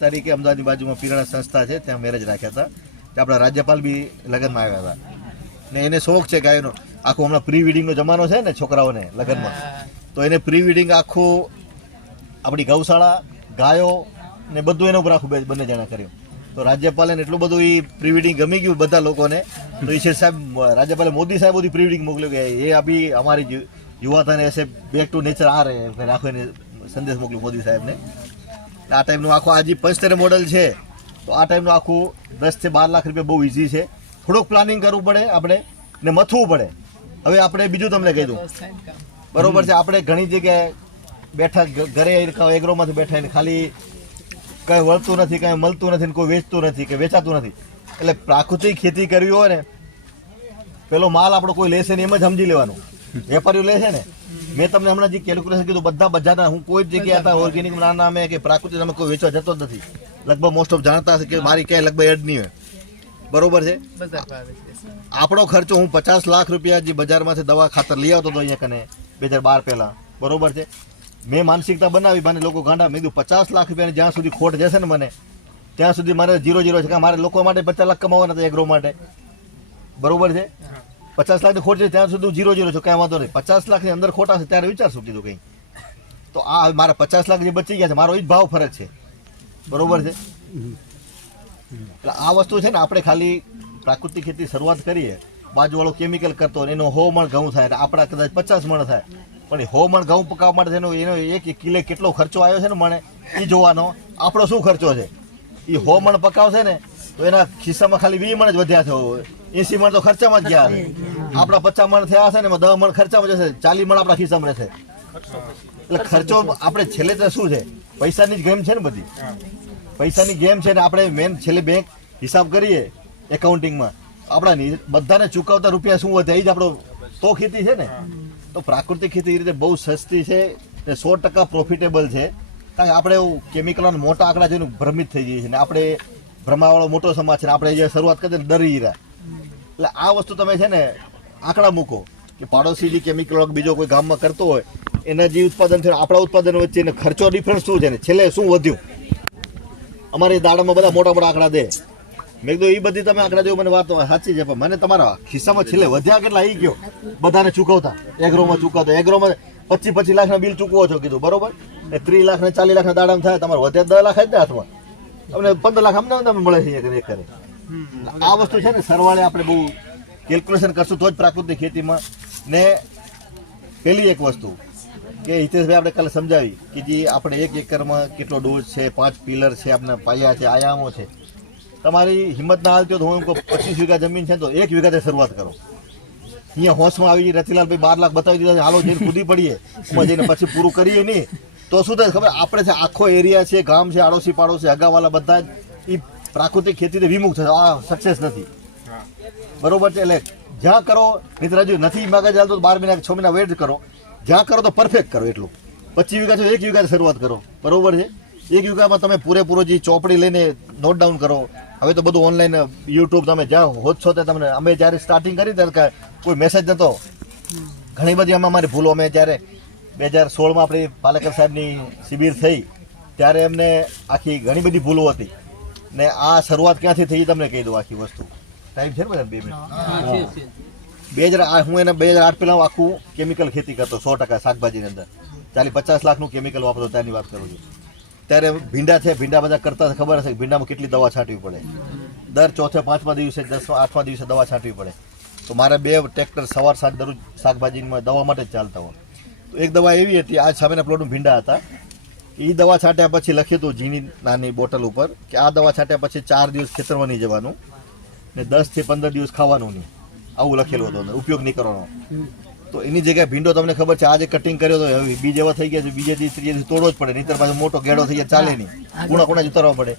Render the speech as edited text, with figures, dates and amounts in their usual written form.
તારીખે અમદાવાદની બાજુમાં પીરાણા સંસ્થા છે, ત્યાં મેરેજ રાખ્યા હતા. ત્યાં આપણા રાજ્યપાલ બી લગ્નમાં આવ્યા હતા. ને એને શોખ છે ગાયનો. આખું હમણાં પ્રી વેડિંગનો જમાનો છે ને છોકરાઓને લગ્નમાં, તો એને પ્રી વેડિંગ આખું આપણી ગૌશાળા, ગાયો ને બધું એના ઉપર આખું બંને જણા કર્યું. તો રાજ્યપાલે એટલું બધું એ પ્રી વેડિંગ ગમી ગયું બધા લોકોને. તો એ સાહેબ રાજ્યપાલે મોદી સાહેબ બધી પ્રી વેડિંગ મોકલ્યું કે એ અભી અમારી યુવા था ऐसे बैक टू नेचर आ रहे हैं, फिर आखो ने संदेश मोकल्यो मोदी साहेब ने. આ ટાઈમનું આખું આ જે 75 મોડલ છે, તો આ ટાઈમનું આખું 10 થી 12 લાખ રૂપિયા બહુ ઇઝી છે. થોડુંક પ્લાનિંગ કરવું પડે આપણે ને મથવું પડે. હવે આપણે બીજું તમને કહી દઉં, બરોબર છે, આપણે ઘણી જગ્યાએ બેઠા ઘરે એગ્રોમાંથી બેઠા ખાલી કંઈ વળતું નથી, કંઈ મળતું નથી, કોઈ વેચતું નથી કે વેચાતું નથી. એટલે પ્રાકૃતિક ખેતી કરવી હોય ને, પેલો માલ આપણો કોઈ લેશે ને એમ જ સમજી લેવાનું. વેપારીઓ લે છે ને, મેં તમને હમણાં જે કેલ્ક્યુલેશન કીધું બધા બજારના, હું કોઈ જ જગ્યાએ હતા ઓર્ગેનિક નામે કે પ્રાકૃતિક અમે કોઈ વેચવા જતો જ નથી. લગભગ મોસ્ટ ઓફ જાણતા હશે કે મારી ક્યાંય લગભગ એડ નહીં હોય, બરોબર છે. આપણો ખર્ચો હું 50 લાખ રૂપિયા જે બજારમાંથી દવા ખાતર લઈ આવતો હતો અહીંયા કને 2012 પહેલાં, બરોબર છે. મેં માનસિકતા બનાવી, મને લોકો ગાંડા, મેં કીધું 50 લાખ રૂપિયાની જ્યાં સુધી ખોટ જશે ને મને, ત્યાં સુધી મારે 0 છે. મારે લોકો માટે 50 લાખ કમાવાના હતા એગ્રો માટે, બરોબર છે. 50 લાખની ખોટ છે ત્યાં સુધી 0 છે, કાંઈ વાંધો નહીં. 50 લાખની અંદર ખોટ હશે ત્યારે વિચારશું કીધું કંઈ. તો આ મારા 50 લાખ જે બચી ગયા છે, મારો એ જ ભાવ ફરક છે, બરોબર છે. એટલે આ વસ્તુ છે ને, આપણે ખાલી પ્રાકૃતિક ખેતી શરૂઆત કરીએ, બાજુવાળો કેમિકલ કરતો હોય એનો 100 મણ ઘઉં થાય, આપણા કદાચ 50 મણ થાય, પણ એ 100 મણ ઘઉં પકાવવા માટે એનો 1 કિલો કેટલો ખર્ચો આવ્યો છે ને મને એ જોવાનો. આપણો શું ખર્ચો છે? એ 100 મણ પકાવશે ને તો એના ખિસ્સામાં ખાલી 20 મણ જ વધ્યા છે, 80 મણ તો ખર્ચામાં જ ગયા છે. આપણા 50 મણ થયા છે ને, એમાં 10 મણ ખર્ચામાં જશે, 40 મણ આપણા ખિસ્સામાં રહેશે. એટલે ખર્ચો આપણે છેલ્લે તો શું છે, પૈસાની જ ગેમ છે ને બધી, પૈસાની ગેમ છે ને. આપણે મેન છેલ્લે બેંક હિસાબ કરીએ એકાઉન્ટિંગમાં, આપણા બધાને ચૂકવતા રૂપિયા શું વધે એ જ આપણો તો ખેતી છે ને. તો પ્રાકૃતિક ખેતી એ રીતે બહુ સસ્તી છે ને 100% પ્રોફિટેબલ છે. કારણ કે આપણે કેમિકલના મોટા આંકડા જોઈને ભ્રમિત થઈ જઈએ છીએ ને, આપણે ભ્રમાવાળો મોટો સમાજ છે ને, આપણે જે શરૂઆત કરીએ ને ડરી રહ્યા. એટલે આ વસ્તુ તમે છે ને આંકડા મૂકો કે પાડોશી જે કેમિકલ બીજો કોઈ ગામમાં કરતો હોય એના જે ઉત્પાદન છે આપણા ઉત્પાદન વચ્ચે ખર્ચો ડિફરન્સ શું છે ને, છેલ્લે શું વધ્યું. અમારી દાડામાં બધા મોટા મોટા આંકડા દે. મેં કીધું એ બધી તમે આંકડા જો મને વાત સાચી છે, પણ મને તમારા ખિસ્સામાં છેલ્લે વધ્યા કેટલા એ ગયો બધાને ચૂકવતા, એગ્રોમાં ચૂકવતા. એગ્રોમાં 25 લાખના બિલ ચૂકવો છો કીધું, બરોબર. 30 લાખ ને 40 લાખના દાડામાં થાય, તમારે વધ્યા 10 લાખ જ હાથમાં, અમને 15 લાખ અમને મળે છે એક કરે. આ વસ્તુ છે ને સરવાળે આપણે બહુ કેલ્ક્યુલેશન કરશું તો જ પ્રાકૃતિક ખેતીમાં. ને પેલી એક વસ્તુ કે હિતેશભાઈ આપણે કાલે સમજાવી કે જે આપણે 1 એકરમાં કેટલો ડોઝ છે, 5 પિલર છે, આપણા પાયા છે, આયામો છે. તમારી હિંમત ના હાલતી હોય તો હું 25 વીઘા જમીન છે તો 1 વીઘાથી શરૂઆત કરો. અહીંયા હોશમાં આવી રતિલાલભાઈ 12 લાખ બતાવી દીધા, હાલો જઈને કૂદી પડીએ, એમાં જઈને પછી પૂરું કરીએ નહીં તો શું થાય ખબર? આપણે છે આખો એરિયા છે, ગામ છે, આડોશી પાડોશી હગાવાલા બધા જ એ પ્રાકૃતિક ખેતીથી વિમુખ થશે. આ સક્સેસ નથી, બરોબર છે. એટલે જ્યાં કરો નહીં રાજુ નથી માગા ચાલતો 12 મહિના 6 મહિના વેટ કરો, જ્યાં કરો તો પરફેક્ટ કરો. એટલું 25 વીઘા છે 1 વીઘાથી શરૂઆત કરો, બરોબર છે. 1 વીઘામાં તમે પૂરેપૂરો જે ચોપડી લઈને નોટ ડાઉન કરો. હવે તો બધું ઓનલાઈન યુટ્યુબ તમે જ્યાં હોત તે તમને, અમે જ્યારે સ્ટાર્ટિંગ કરી ત્યારે કોઈ મેસેજ નહોતો, ઘણી બધી આમાં અમારી ભૂલો. અમે જ્યારે 2016માં આપણી પાલેકર સાહેબની શિબિર થઈ ત્યારે એમને આખી ઘણી બધી ભૂલો હતી ને આ શરૂઆત ક્યાંથી થઈ તમને કહી દઉં આખી વસ્તુ. ટાઈમ છે ને બધા 2 મિનિટ. હું એને 2008 પહેલાં આખું કેમિકલ ખેતી કરતો 100% શાકભાજીની અંદર 40-50 લાખનું કેમિકલ વાપરતો ત્યાંની વાત કરું છું. ત્યારે ભીંડા છે, ભીંડા બધા કરતા ખબર હશે ભીંડામાં કેટલી દવા છાંટવી પડે. દર 4-5મા દિવસે 10-8મા દિવસે દવા છાંટવી પડે. તો મારે 2 ટ્રેક્ટર સવાર સાંજ દરરોજ શાકભાજીમાં દવા માટે જ ચાલતા હોય. તો એક દવા એવી હતી, આ સામેના પ્લોટમાં ભીંડા હતા, એ દવા છાંટ્યા પછી લખ્યું હતું ઝીણી નાની બોટલ ઉપર કે આ દવા છાંટ્યા પછી 4 દિવસ ખેતરમાં નહીં જવાનું ને 10 થી 15 દિવસ ખાવાનું નહીં, આવું લખેલું હતું, ઉપયોગ નહીં કરવાનો. તો એની જગ્યાએ ભીંડો તમને ખબર છે આજે કટિંગ કર્યો તો બીજ એવા થઈ ગયા છે, બીજે ત્રીજે તોડવો જ પડે, નહીતર પાછો મોટો ગેડો થઈ જાય ચાલે નહીં, કુણા જ ઉતારવા પડે.